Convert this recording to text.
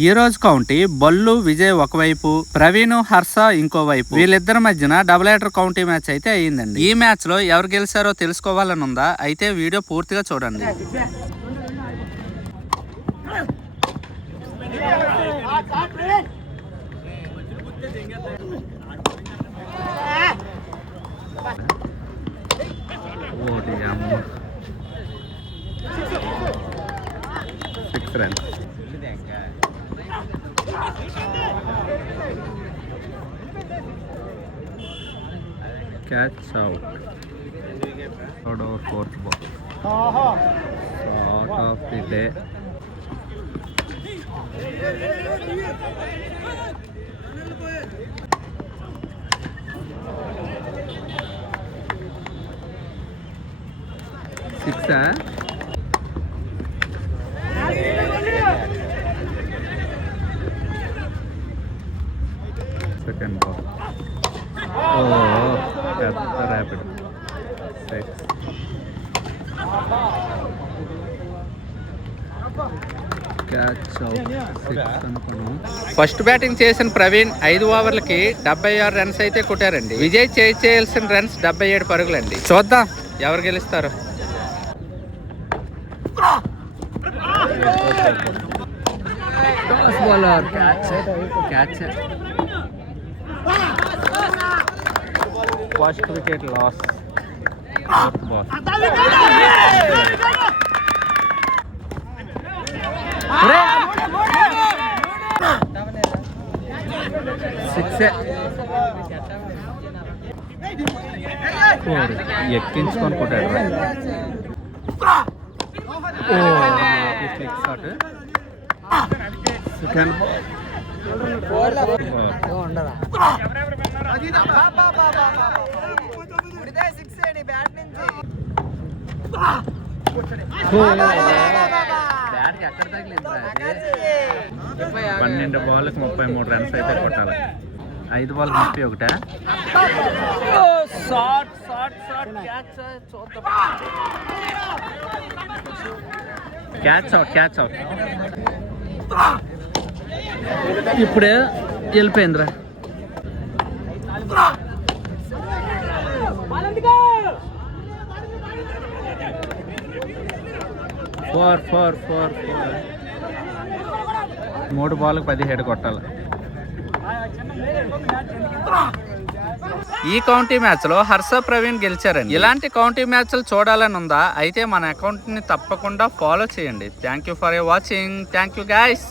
ఈ రోజు కౌంటీ బల్లు విజయ్ ఒకవైపు, ప్రవీణ్ హర్ష ఇంకోవైపు. వీళ్ళిద్దరి మధ్యన డబుల్ హెడర్ కౌంటీ మ్యాచ్ అయితే అయ్యిందండి. ఈ మ్యాచ్ లో ఎవరు గెలిచారో తెలుసుకోవాలని ఉందా? అయితే వీడియో పూర్తిగా చూడండి. Six runs. Catch out. Third over fourth ball. Shot of the day. Six, second ball. Oh, that's rapid. Six. Catch out. Six అనుకున్నాం. ఫస్ట్ బ్యాటింగ్ చేసిన ప్రవీణ్ 5 ఓవర్లకి 76 రన్స్ అయితే కొట్టారండి. విజయ్ చేయాల్సిన రన్స్ 77 పరుగులండి. చూద్దాం ఎవరు గెలుస్తారు. Bowler catch. First wicket loss. Fourth ball. Six. ఎక్కించుకొని కొట్టాడు. సెకండ్ ఎక్కడ తగిలింది? 12 బాల్కి 33 రన్స్ అయితే కొట్టాలి. 5 బాల్ 31. Catch out. ఇప్పుడే వెళ్ళిపోయిందిరా. 4. 3 బాల్కి 17 కొట్టాలి. ఈ కౌంటీ మ్యాచ్ లో హర్ష, ప్రవీణ్ గెలిచారండి. ఇలాంటి కౌంటీ మ్యాచ్లు చూడాలని ఉందా? అయితే మన అకౌంట్ ని తప్పకుండా ఫాలో చేయండి. Thank you for watching. Thank you guys.